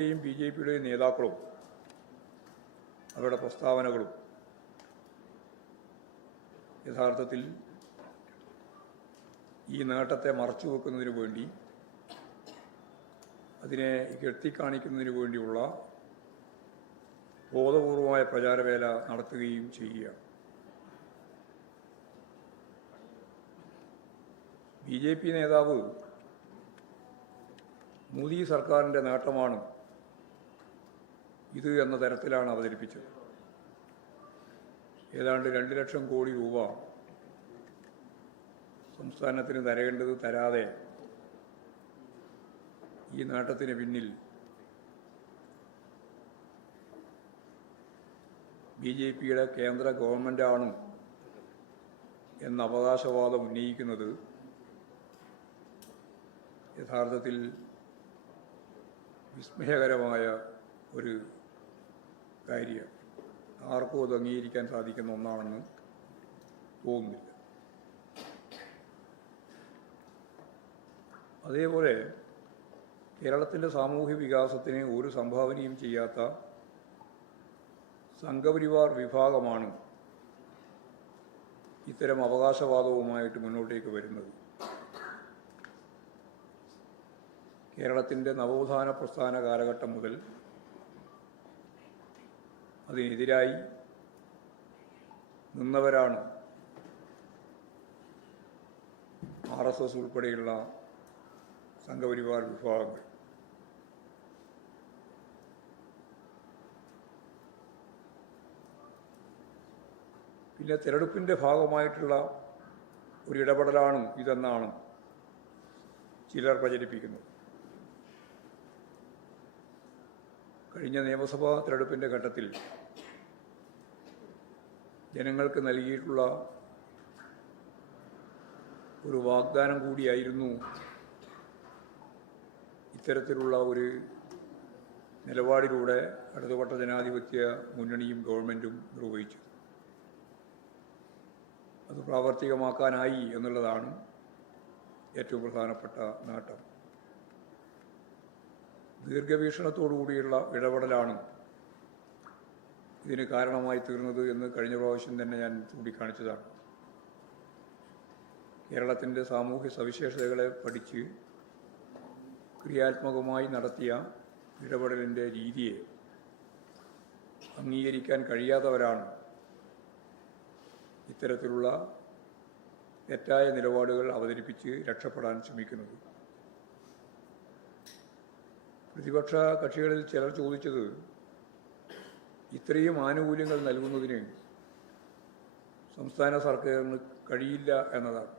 യും B J പിയുടെയും നേതാക്കളും അവരുടെ പ്രസ്താവനകളും യഥാർത്ഥത്തിൽ ഈ നേട്ടത്തെ മറച്ചു വെക്കുന്നതിന് വേണ്ടി അതിനെ കെട്ടിക്കാണിക്കുന്നതിന് വേണ്ടിയുള്ള ബോധപൂർവമായ പ്രചാരവേല നടത്തുകയും ചെയ്യുക. ബി ജെ പി നേതാവ് മോദി സർക്കാരിന്റെ നേട്ടമാണ് ഇത് എന്ന തരത്തിലാണ് അവതരിപ്പിച്ചത്. ഏതാണ്ട് രണ്ട് ലക്ഷം കോടി രൂപ സംസ്ഥാനത്തിന് തരേണ്ടത് തരാതെ ഈ നേട്ടത്തിന് പിന്നിൽ ബി ജെ പിയുടെ കേന്ദ്ര ഗവൺമെന്റാണ് എന്ന അവകാശവാദം ഉന്നയിക്കുന്നത് യഥാർത്ഥത്തിൽ വിസ്മയകരമായ ഒരു കാര്യം ആർക്കും അത് അംഗീകരിക്കാൻ സാധിക്കുന്ന ഒന്നാണെന്ന് തോന്നുന്നില്ല. അതേപോലെ കേരളത്തിന്റെ സാമൂഹ്യ വികാസത്തിന് ഒരു സംഭാവനയും ചെയ്യാത്ത സംഘപരിവാർ വിഭാഗമാണ് ഇത്തരം അവകാശവാദവുമായിട്ട് മുന്നോട്ടേക്ക് വരുന്നത്. കേരളത്തിന്റെ നവോത്ഥാന പ്രസ്ഥാന കാലഘട്ടം മുതൽ അതിനെതിരായി നിന്നവരാണ് ആർ എസ് എസ് ഉൾപ്പെടെയുള്ള സംഘപരിവാർ വിഭാഗങ്ങൾ. പിന്നെ തെരഞ്ഞെടുപ്പിന്റെ ഭാഗമായിട്ടുള്ള ഒരു ഇടപെടലാണ് ഇതെന്നാണ് ചിലർ പ്രചരിപ്പിക്കുന്നത്. കഴിഞ്ഞ നിയമസഭാ തെരഞ്ഞെടുപ്പിന്റെ ഘട്ടത്തിൽ ജനങ്ങൾക്ക് നൽകിയിട്ടുള്ള ഒരു വാഗ്ദാനം കൂടിയായിരുന്നു ഇത്തരത്തിലുള്ള ഒരു നിലപാടിലൂടെ ഇടതുപക്ഷ ജനാധിപത്യ മുന്നണിയും ഗവൺമെന്റും നിർവഹിച്ചു അത് പ്രാവർത്തികമാക്കാനായി എന്നുള്ളതാണ് ഏറ്റവും പ്രധാനപ്പെട്ട നേട്ടം. ദീർഘവീക്ഷണത്തോടു കൂടിയുള്ള ഇടപെടലാണ് ഇതിന് കാരണമായി തീർന്നത് എന്ന് കഴിഞ്ഞ പ്രാവശ്യം തന്നെ ഞാൻ ചൂണ്ടിക്കാണിച്ചതാണ്. കേരളത്തിന്റെ സാമൂഹ്യ സവിശേഷതകളെ പഠിച്ച് ക്രിയാത്മകമായി നടത്തിയ ഇടപെടലിന്റെ രീതിയെ അംഗീകരിക്കാൻ കഴിയാത്തവരാണ് ഇത്തരത്തിലുള്ള തെറ്റായ നിലപാടുകൾ അവതരിപ്പിച്ച് രക്ഷപ്പെടാൻ ശ്രമിക്കുന്നത്. പ്രതിപക്ഷ കക്ഷികളിൽ ചിലർ ചോദിച്ചത് ഇത്രയും ആനുകൂല്യങ്ങൾ നൽകുന്നതിന് സംസ്ഥാന സർക്കാരിന് കഴിയില്ല എന്നതാണ്.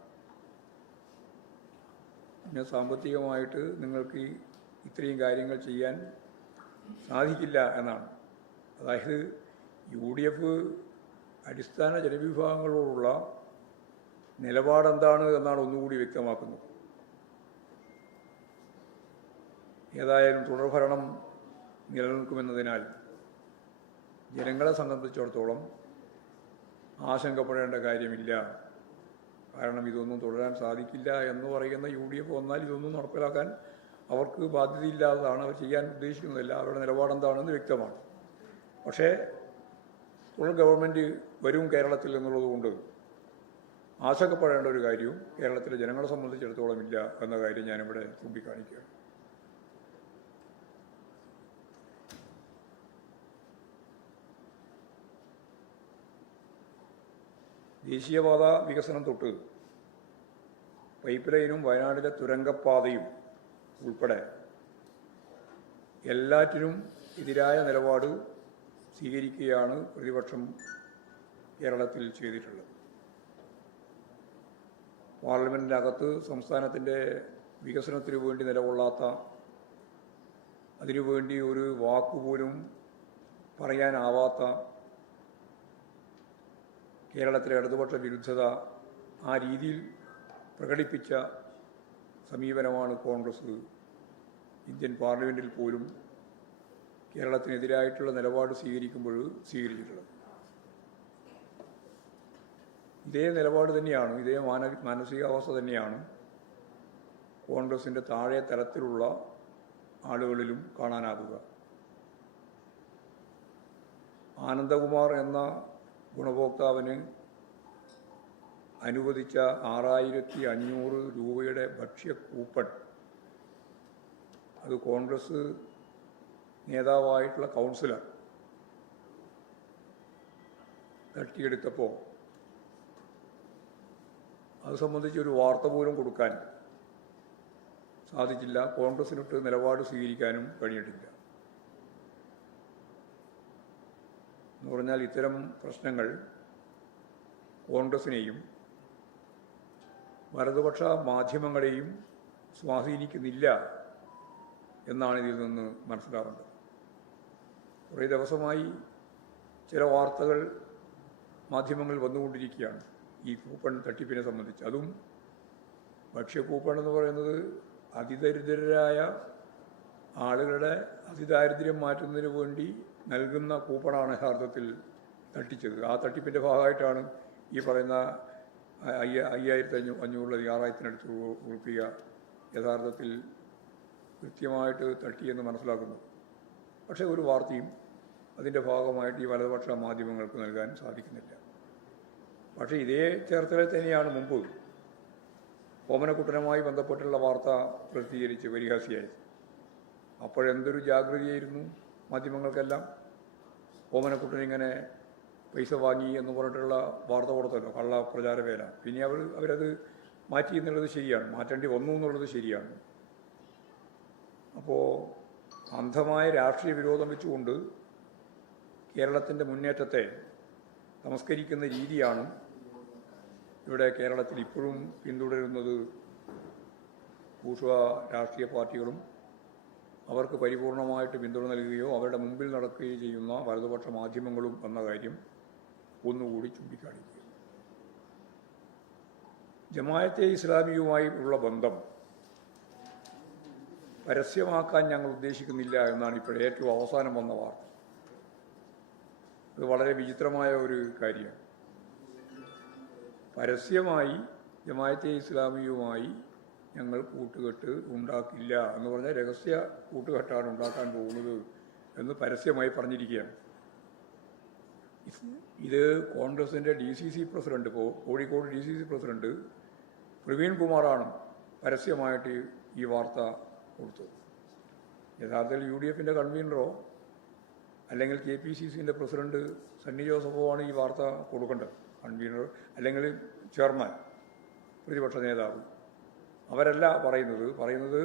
പിന്നെ സാമ്പത്തികമായിട്ട് നിങ്ങൾക്ക് ഇത്രയും കാര്യങ്ങൾ ചെയ്യാൻ സാധിക്കില്ല എന്നാണ്. അതായത് യു ഡി എഫ് അടിസ്ഥാന ജനവിഭാഗങ്ങളോടുള്ള നിലപാടെന്താണ് എന്നാണ് ഒന്നുകൂടി വ്യക്തമാക്കുന്നത്. ഏതായാലും തുടർഭരണം നിലനിൽക്കുമെന്നതിനാൽ ജനങ്ങളെ സംബന്ധിച്ചിടത്തോളം ആശങ്കപ്പെടേണ്ട കാര്യമില്ല. കാരണം ഇതൊന്നും തുടരാൻ സാധിക്കില്ല എന്ന് പറയുന്ന യു ഡി എഫ് വന്നാൽ ഇതൊന്നും നടപ്പിലാക്കാൻ അവർക്ക് ബാധ്യതയില്ലാത്തതാണ് അവർ ചെയ്യാൻ ഉദ്ദേശിക്കുന്നതല്ല അവരുടെ നിലപാടെന്താണെന്ന് വ്യക്തമാണ്. പക്ഷേ തുടർ ഗവൺമെന്റ് വരും കേരളത്തിൽ എന്നുള്ളതുകൊണ്ട് ആശങ്കപ്പെടേണ്ട ഒരു കാര്യവും കേരളത്തിലെ ജനങ്ങളെ സംബന്ധിച്ചിടത്തോളം ഇല്ല എന്ന കാര്യം ഞാനിവിടെ ചൂണ്ടിക്കാണിക്കുകയാണ്. ദേശീയപാത വികസനം തൊട്ട് പൈപ്പ് ലൈനും വയനാടിലെ തുരങ്കപ്പാതയും ഉൾപ്പെടെ എല്ലാറ്റിനും എതിരായ നിലപാട് സ്വീകരിക്കുകയാണ് പ്രതിപക്ഷം കേരളത്തിൽ ചെയ്തിട്ടുള്ളത്. പാർലമെന്റിനകത്ത് സംസ്ഥാനത്തിന്റെ വികസനത്തിന് വേണ്ടി നിലകൊള്ളാത്ത അതിനുവേണ്ടി ഒരു വാക്കുപോലും പറയാനാവാത്ത കേരളത്തിലെ ഇടതുപക്ഷ വിരുദ്ധത ആ രീതിയിൽ പ്രകടിപ്പിച്ച സമീപനമാണ് കോൺഗ്രസ്. ഇന്ത്യൻ പാർലമെന്റിൽ പോലും കേരളത്തിനെതിരായിട്ടുള്ള നിലപാട് സ്വീകരിക്കുമ്പോൾ സ്വീകരിച്ചിട്ടുള്ളത്. ഇതേ നിലപാട് തന്നെയാണ് ഇതേ മാന മാനസികാവസ്ഥ തന്നെയാണ് കോൺഗ്രസിന്റെ താഴെ തലത്തിലുള്ള ആളുകളിലും കാണാനാകുക ആനന്ദകുമാർ എന്ന ഗുണഭോക്താവിന് അനുവദിച്ച ആറായിരത്തി അഞ്ഞൂറ് രൂപയുടെ ഭക്ഷ്യ കൂപ്പൺ. അത് കോൺഗ്രസ് നേതാവായിട്ടുള്ള കൗൺസിലർ തട്ടിയെടുത്തപ്പോൾ അത് സംബന്ധിച്ച് ഒരു വാർത്ത പോലും കൊടുക്കാൻ സാധിച്ചില്ല. കോൺഗ്രസിനൊട്ട് നിലപാട് സ്വീകരിക്കാനും കഴിഞ്ഞിട്ടില്ല. എന്ന് പറഞ്ഞാൽ ഇത്തരം പ്രശ്നങ്ങൾ കോൺഗ്രസിനെയും വലതുപക്ഷ മാധ്യമങ്ങളെയും സ്വാധീനിക്കുന്നില്ല എന്നാണ് ഇതിൽ നിന്ന് മനസ്സിലാവേണ്ടത് കുറേ ദിവസമായി ചില വാർത്തകൾ മാധ്യമങ്ങൾ വന്നുകൊണ്ടിരിക്കുകയാണ്. ഈ കൂപ്പൺ തട്ടിപ്പിനെ സംബന്ധിച്ച്. അതും ഭക്ഷ്യ കൂപ്പൺ എന്ന് പറയുന്നത് അതിദരിദ്രരായ ആളുകളുടെ അതിദാരിദ്ര്യം മാറ്റുന്നതിന് വേണ്ടി നൽകുന്ന കൂപ്പണാണ് യഥാർത്ഥത്തിൽ തട്ടിച്ചത്. ആ തട്ടിപ്പിന്റെ ഭാഗമായിട്ടാണ് ഈ പറയുന്ന അയ്യ അയ്യായിരത്തി അഞ്ഞൂ അഞ്ഞൂറിലധികം ആറായിരത്തിനടുത്ത് ഉറപ്പിക യഥാർത്ഥത്തിൽ കൃത്യമായിട്ട് തട്ടിയെന്ന് മനസ്സിലാക്കുന്നു. പക്ഷേ ഒരു വാർത്തയും അതിന്റെ ഭാഗമായിട്ട് ഈ വലതുപക്ഷ മാധ്യമങ്ങൾക്ക് നൽകാൻ സാധിക്കുന്നില്ല. പക്ഷേ ഇതേ ചേർത്തല തന്നെയാണ് മുമ്പ് ഓമനക്കുട്ടനുമായി ബന്ധപ്പെട്ടുള്ള വാർത്ത പ്രസിദ്ധീകരിച്ച് പരിഹാസിയായത്. അപ്പോഴെന്തൊരു ജാഗ്രതയായിരുന്നു? മാധ്യമങ്ങൾക്കെല്ലാം ഓമനക്കുട്ടൻ ഇങ്ങനെ പൈസ വാങ്ങി എന്ന് പറഞ്ഞിട്ടുള്ള വാർത്ത കൊടുത്തല്ലോ കള്ള പ്രചാരവേല. പിന്നെ അവർ അവരത് മാറ്റി എന്നുള്ളത് ശരിയാണ്. മാറ്റേണ്ടി വന്നു എന്നുള്ളത് ശരിയാണ്. അപ്പോൾ അന്ധമായ രാഷ്ട്രീയ വിരോധം വെച്ചുകൊണ്ട് കേരളത്തിന്റെ മുന്നേറ്റത്തെ നമസ്കരിക്കുന്ന രീതിയാണ് ഇവിടെ കേരളത്തിൽ ഇപ്പോഴും പിന്തുടരുന്നത് ഭൂഷ്വ രാഷ്ട്രീയ പാർട്ടികളും അവർക്ക് പരിപൂർണമായിട്ട് പിന്തുണ നൽകുകയോ അവരുടെ മുമ്പിൽ നടക്കുകയോ ചെയ്യുന്ന വലതുപക്ഷ മാധ്യമങ്ങളും എന്ന കാര്യം ഒന്നുകൂടി ചൂണ്ടിക്കാണിക്കുക. ജമായത്തെ ഇസ്ലാമിയുമായി ഉള്ള ബന്ധം പരസ്യമാക്കാൻ ഞങ്ങൾ ഉദ്ദേശിക്കുന്നില്ല എന്നാണ് ഇപ്പോൾ ഏറ്റവും അവസാനം വന്ന വാർത്ത. അത് വളരെ വിചിത്രമായ ഒരു കാര്യമാണ്. പരസ്യമായി ജമായത്തെ ഇസ്ലാമിയുമായി ഞങ്ങൾ കൂട്ടുകെട്ട് ഉണ്ടാക്കില്ല എന്ന് പറഞ്ഞാൽ രഹസ്യ കൂട്ടുകെട്ടാണ് ഉണ്ടാക്കാൻ പോകുന്നത് എന്ന് പരസ്യമായി പറഞ്ഞിരിക്കുകയാണ്. ഇത് കോൺഗ്രസിന്റെ ഡി സി സി പ്രസിഡന്റ് ഇപ്പോൾ Kozhikode D C C president Praveen കുമാറാണ് പരസ്യമായിട്ട് ഈ വാർത്ത കൊടുത്തത്. യഥാർത്ഥത്തിൽ യു ഡി എഫിന്റെ കൺവീനറോ അല്ലെങ്കിൽ കെ പി സി സിന്റെ പ്രസിഡന്റ് സണ്ണി ജോസഫോ ആണ് ഈ വാർത്ത കൊടുക്കേണ്ടത്. കൺവീനർ അല്ലെങ്കിൽ ചെയർമാൻ പ്രതിപക്ഷ നേതാവ്. അവരല്ല പറയുന്നത്. പറയുന്നത്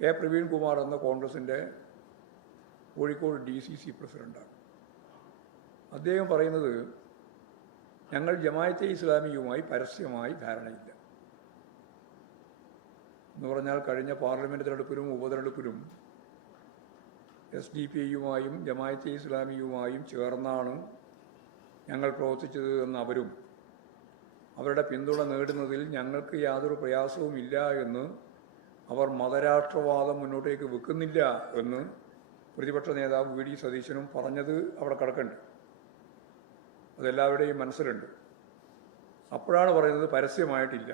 കെ പ്രവീൺ കുമാർ എന്ന കോൺഗ്രസിന്റെ കോഴിക്കോട് ഡി സി സി പ്രസിഡന്റാണ് അദ്ദേഹം പറയുന്നത് ഞങ്ങൾ ജമായത്തെ ഇസ്ലാമിയുമായി പരസ്യമായി ധാരണയില്ല. എന്ന് പറഞ്ഞാൽ കഴിഞ്ഞ പാർലമെന്റ് തിരഞ്ഞെടുപ്പിലും ഉപതെരഞ്ഞെടുപ്പിലും എസ് ഡി പി യുമായും ജമായത്തെ ഇസ്ലാമിയുമായും ചേർന്നാണ് ഞങ്ങൾ പ്രവർത്തിച്ചത് എന്ന് അവരും അവരുടെ പിന്തുണ നേടുന്നതിൽ ഞങ്ങൾക്ക് യാതൊരു പ്രയാസവുമില്ല എന്ന് അവർ മതരാഷ്ട്രവാദം മുന്നോട്ടേക്ക് വെക്കുന്നില്ല എന്ന് പ്രതിപക്ഷ നേതാവ് വി ഡി സതീശനും പറഞ്ഞത് അവിടെ കിടക്കുന്നുണ്ട് അതെല്ലാവരുടെയും മനസ്സിലുണ്ട്. അപ്പോഴാണ് പറയുന്നത് പരസ്യമായിട്ടില്ല.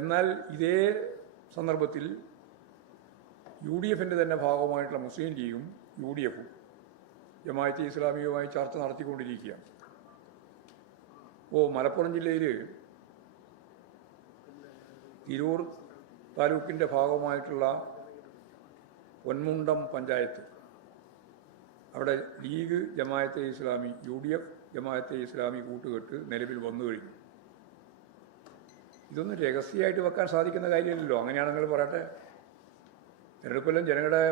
എന്നാൽ ഇതേ സന്ദർഭത്തിൽ യു ഡി എഫിന്റെ തന്നെ ഭാഗമായിട്ടുള്ള മുസ്ലിം ലീഗും യു ഡി എഫും ജമാഅത്തെ ഇസ്ലാമിയുമായി ചർച്ച നടത്തിക്കൊണ്ടിരിക്കുകയാണ്. ഓ മലപ്പുറം ജില്ലയിൽ തിരൂർ താലൂക്കിന്റെ ഭാഗമായിട്ടുള്ള പൊന്മുണ്ടം പഞ്ചായത്ത്. അവിടെ league Jamaat e Islami U D F Jamaat e Islami കൂട്ടുകെട്ട് നിലവിൽ വന്നു കഴിഞ്ഞു. ഇതൊന്നും രഹസ്യമായിട്ട് വെക്കാൻ സാധിക്കുന്ന കാര്യമല്ലല്ലോ. അങ്ങനെയാണെങ്കിൽ പറയട്ടെ. തിരഞ്ഞെടുപ്പെല്ലാം ജനങ്ങളുടെ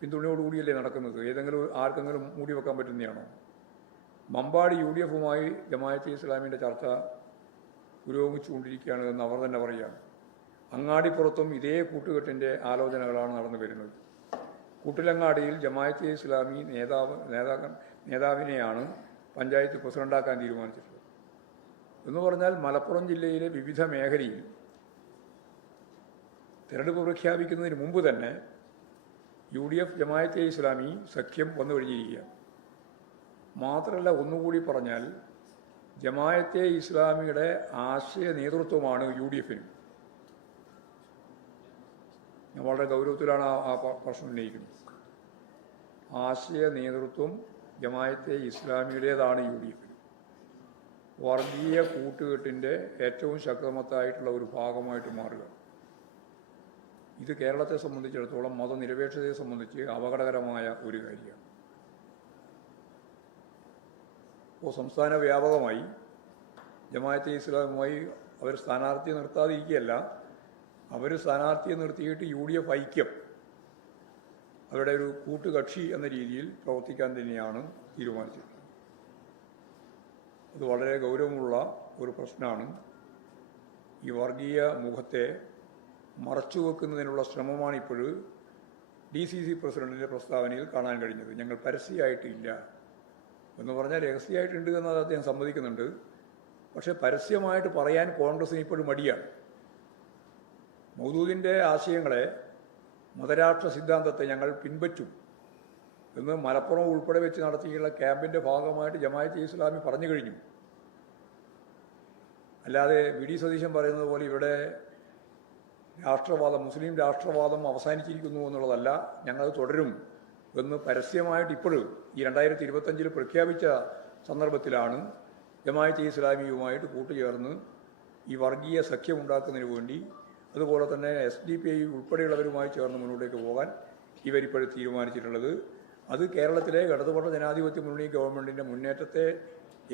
പിന്തുണയോടുകൂടിയല്ലേ നടക്കുന്നത്. ഏതെങ്കിലും ആർക്കെങ്കിലും മൂടി വെക്കാൻ പറ്റുന്നതാണോ? മമ്പാടി യു ഡി എഫുമായി ജമാഅത്തെ ഇസ്ലാമിന്റെ ചർച്ച പുരോഗമിച്ചുകൊണ്ടിരിക്കുകയാണ് എന്ന് അവർ തന്നെ പറയുകയാണ്. അങ്ങാടിപ്പുറത്തും ഇതേ കൂട്ടുകെട്ടിന്റെ ആലോചനകളാണ് നടന്നു വരുന്നത്. കൂട്ടിലങ്ങാടിയിൽ ജമാഅത്തെ ഇസ്ലാമി നേതാവ് നേതാക്ക നേതാവിനെയാണ് പഞ്ചായത്ത് പ്രസിഡന്റാക്കാൻ തീരുമാനിച്ചിട്ടുള്ളത്. എന്ന് പറഞ്ഞാൽ മലപ്പുറം ജില്ലയിലെ വിവിധ മേഖലയിൽ തിരഞ്ഞെടുപ്പ് പ്രഖ്യാപിക്കുന്നതിന് മുമ്പ് തന്നെ U D F Jamaat e Islami സഖ്യം വന്നു കഴിഞ്ഞിരിക്കുകയാണ് മാത്രമല്ല ഒന്നുകൂടി പറഞ്ഞാൽ ജമായത്തെ ഇസ്ലാമിയുടെ ആശയ നേതൃത്വമാണ് യു ഡി എഫിന് ഞാൻ വളരെ ഗൗരവത്തിലാണ് ആ പ്രശ്നം ഉന്നയിക്കുന്നത്. ആശയ നേതൃത്വം ജമായത്തെ ഇസ്ലാമിയുടേതാണ് യു ഡി എഫിന് വർഗീയ കൂട്ടുകെട്ടിന്റെ ഏറ്റവും ശക്തമത്തായിട്ടുള്ള ഒരു ഭാഗമായിട്ട് മാറുക. ഇത് കേരളത്തെ സംബന്ധിച്ചിടത്തോളം മതനിരപേക്ഷതയെ സംബന്ധിച്ച് അപകടകരമായ ഒരു കാര്യമാണ്. ഇപ്പോൾ സംസ്ഥാന വ്യാപകമായി ജമാഅത്തെ ഇസ്ലാമുമായി അവർ സ്ഥാനാർത്ഥിയെ നിർത്താതിരിക്കുകയല്ല അവർ സ്ഥാനാർത്ഥിയെ നിർത്തിയിട്ട് യു ഡി എഫ് ഐക്യം അവരുടെ ഒരു കൂട്ടുകക്ഷി എന്ന രീതിയിൽ പ്രവർത്തിക്കാൻ തന്നെയാണ് തീരുമാനിച്ചിട്ടുള്ളത്. അത് വളരെ ഗൗരവമുള്ള ഒരു പ്രശ്നമാണ്. ഈ വർഗീയ മുഖത്തെ മറച്ചു വെക്കുന്നതിനുള്ള ശ്രമമാണ് ഇപ്പോൾ ഡി സി സി പ്രസിഡന്റിന്റെ പ്രസ്താവനയിൽ കാണാൻ കഴിഞ്ഞത്. ഞങ്ങൾ പരസ്യമായിട്ടില്ല. എന്ന് പറഞ്ഞാൽ രഹസ്യമായിട്ടുണ്ട് എന്നത് അദ്ദേഹം സമ്മതിക്കുന്നുണ്ട്. പക്ഷേ പരസ്യമായിട്ട് പറയാൻ കോൺഗ്രസിന് ഇപ്പോഴും മടിയാണ്. മൗദൂദിന്റെ ആശയങ്ങളെ മതരാഷ്ട്ര സിദ്ധാന്തത്തെ ഞങ്ങൾ പിൻപറ്റും എന്ന് മലപ്പുറം ഉൾപ്പെടെ വെച്ച് നടത്തിയുള്ള ക്യാമ്പിന്റെ ഭാഗമായിട്ട് ജമാഅത്തെ ഇസ്ലാമി പറഞ്ഞു കഴിഞ്ഞു. അല്ലാതെ വി ഡി സതീശൻ പറയുന്നത് പോലെ ഇവിടെ രാഷ്ട്രവാദം മുസ്ലിം രാഷ്ട്രവാദം അവസാനിച്ചിരിക്കുന്നു എന്നുള്ളതല്ല ഞങ്ങൾ തുടരും. എന്ന് പരസ്യമായിട്ട് ഇപ്പോഴും ഈ രണ്ടായിരത്തി ഇരുപത്തഞ്ചിൽ പ്രഖ്യാപിച്ച സന്ദർഭത്തിലാണ് ജമാഅത്തെ ഇസ്ലാമിയുമായിട്ട് കൂട്ടുചേർന്ന് ഈ വർഗീയ സഖ്യമുണ്ടാക്കുന്നതിന് വേണ്ടി അതുപോലെ തന്നെ എസ് ഡി പി ഐ ഉൾപ്പെടെയുള്ളവരുമായി ചേർന്ന് മുന്നോട്ടേക്ക് പോകാൻ ഇവരിപ്പോഴും തീരുമാനിച്ചിട്ടുള്ളത്. അത് കേരളത്തിലെ ഇടതുപക്ഷ ജനാധിപത്യ മുന്നണി ഗവൺമെന്റിന്റെ മുന്നേറ്റത്തെ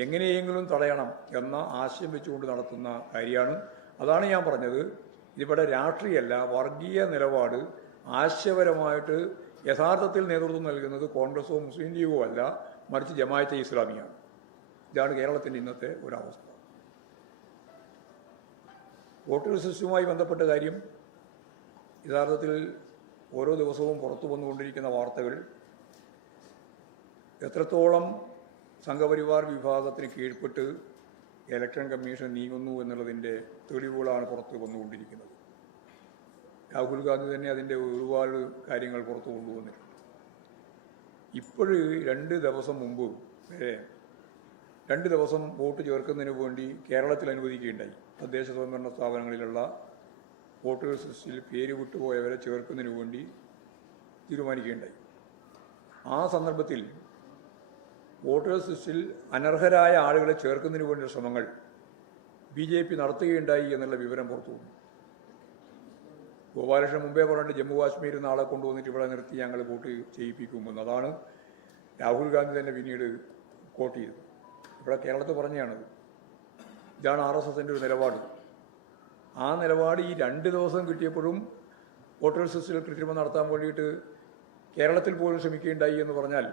എങ്ങനെയെങ്കിലും തടയണം എന്ന ആശയം വെച്ചുകൊണ്ട് നടത്തുന്ന കാര്യമാണ്. അതാണ് ഞാൻ പറഞ്ഞത്. ഇതിവിടെ രാഷ്ട്രീയമല്ല വർഗീയ നിലപാട് ആശയപരമായിട്ട് യഥാർത്ഥത്തിൽ നേതൃത്വം നൽകുന്നത് കോൺഗ്രസോ മുസ്ലിം ലീഗോ അല്ല മറിച്ച് ജമായത്തെ ഇസ്ലാമിയാണ്. ഇതാണ് കേരളത്തിന്റെ ഇന്നത്തെ ഒരവസ്ഥ. വോട്ടർ സിസ്റ്റവുമായി ബന്ധപ്പെട്ട കാര്യം യഥാർത്ഥത്തിൽ ഓരോ ദിവസവും പുറത്തു വന്നുകൊണ്ടിരിക്കുന്ന വാർത്തകൾ എത്രത്തോളം സംഘപരിവാർ വിഭാഗത്തിന് കീഴ്പ്പെട്ട് ഇലക്ഷൻ കമ്മീഷൻ നീങ്ങുന്നു എന്നുള്ളതിന്റെ തെളിവുകളാണ് പുറത്ത് വന്നുകൊണ്ടിരിക്കുന്നത്. രാഹുൽ ഗാന്ധി തന്നെ അതിന്റെ ഒരുപാട് കാര്യങ്ങൾ പുറത്തു കൊണ്ടുവന്നിട്ടുണ്ട്. ഇപ്പോഴ് രണ്ട് ദിവസം മുമ്പ് വരെ രണ്ട് ദിവസം വോട്ട് ചേർക്കുന്നതിന് വേണ്ടി കേരളത്തിൽ അനുവദിക്കുകയുണ്ടായി. തദ്ദേശ സ്വയംഭരണ സ്ഥാപനങ്ങളിലുള്ള വോട്ടേഴ്സ് ലിസ്റ്റിൽ പേര് വിട്ടുപോയവരെ ചേർക്കുന്നതിന് വേണ്ടി തീരുമാനിക്കുകയുണ്ടായി. ആ സന്ദർഭത്തിൽ വോട്ടേഴ്സ് ലിസ്റ്റിൽ അനർഹരായ ആളുകളെ ചേർക്കുന്നതിന് വേണ്ടിയുള്ള ശ്രമങ്ങൾ ബി ജെ പി നടത്തുകയുണ്ടായി എന്നുള്ള വിവരം പുറത്തു വന്നു. ഗോപാലകൃഷ്ണൻ മുമ്പേ പറഞ്ഞിട്ട് ജമ്മു കാശ്മീരിൽ നിന്ന് ആളെ കൊണ്ടുവന്നിട്ട് ഇവിടെ നിർത്തി ഞങ്ങൾ വോട്ട് ചെയ്യിപ്പിക്കുമെന്ന്. അതാണ് രാഹുൽ ഗാന്ധി തന്നെ പിന്നീട് കോട്ട് ചെയ്തത്. ഇവിടെ കേരളത്തിൽ പറഞ്ഞതാണത് ഇതാണ് ആർ എസ് എസിന്റെ ഒരു നിലപാട്. ആ നിലപാട് ഈ രണ്ട് ദിവസം കിട്ടിയപ്പോഴും വോട്ടേഴ്സ് ലിസ്റ്റിൽ കൃത്രിമം നടത്താൻ വേണ്ടിയിട്ട് കേരളത്തിൽ പോലും ശ്രമിക്കുകയുണ്ടായി എന്ന് പറഞ്ഞാൽ